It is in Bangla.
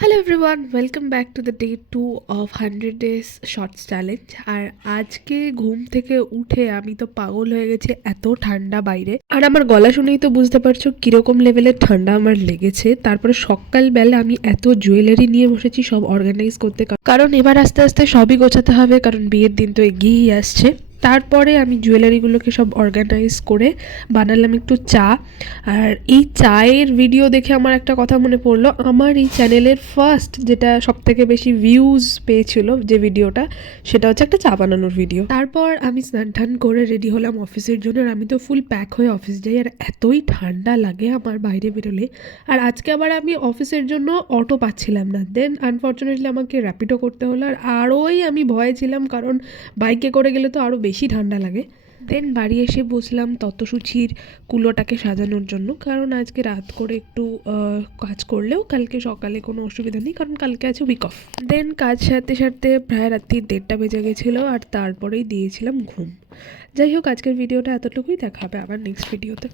Hello everyone, welcome back to the day 2 of 100 days shorts challenge. আর আজকে ঘুম থেকে উঠে আমি তো পাগল হয়ে গেছি, এত ঠান্ডা বাইরে। আর আমার গলা শুনেই তো বুঝতে পারছো কীরকম লেভেলের ঠান্ডা আমার লেগেছে। তারপরে সকালবেলা আমি এত জুয়েলারি নিয়ে বসেছি সব অর্গানাইজ করতে, কারণ এবার আস্তে আস্তে সবই গোছাতে হবে, কারণ বিয়ের দিন তো এগিয়েই আসছে। তারপরে আমি জুয়েলারিগুলোকে সব অর্গানাইজ করে বানালাম একটু চা। আর এই চায়ের ভিডিও দেখে আমার একটা কথা মনে পড়লো, আমার এই চ্যানেলের ফার্স্ট যেটা সবথেকে বেশি ভিউজ পেয়েছিল যে ভিডিওটা, সেটা হচ্ছে একটা চা বানানোর ভিডিও। তারপর আমি স্নান টান করে রেডি হলাম অফিসের জন্য। আর আমি তো ফুল প্যাক হয়ে অফিস যাই, আর এতই ঠান্ডা লাগে আমার বাইরে বেরোলে। আর আজকে আবার আমি অফিসের জন্য অটো পাচ্ছিলাম না, দেন আনফর্চুনেটলি আমাকে র্যাপিডো করতে হলো। আর আরোই আমি ভয়ে ছিলাম, কারণ বাইকে করে গেলে তো আরও বেশি ঠান্ডা লাগে। দেন বাড়ি এসে বসলাম তত্ত্বসূচির কুলোটাকে সাজানোর জন্য, কারণ আজকে রাত করে একটু কাজ করলেও কালকে সকালে কোনো অসুবিধা নেই, কারণ কালকে আছে উইক অফ। দেন কাজ সারতে সারতে প্রায় রাত্রি 1:30 বেজে গেছিলো, আর তারপরেই দিয়েছিলাম ঘুম। যাই হোক, আজকের ভিডিওটা এতটুকুই, দেখা হবে আবার নেক্সট ভিডিওতে।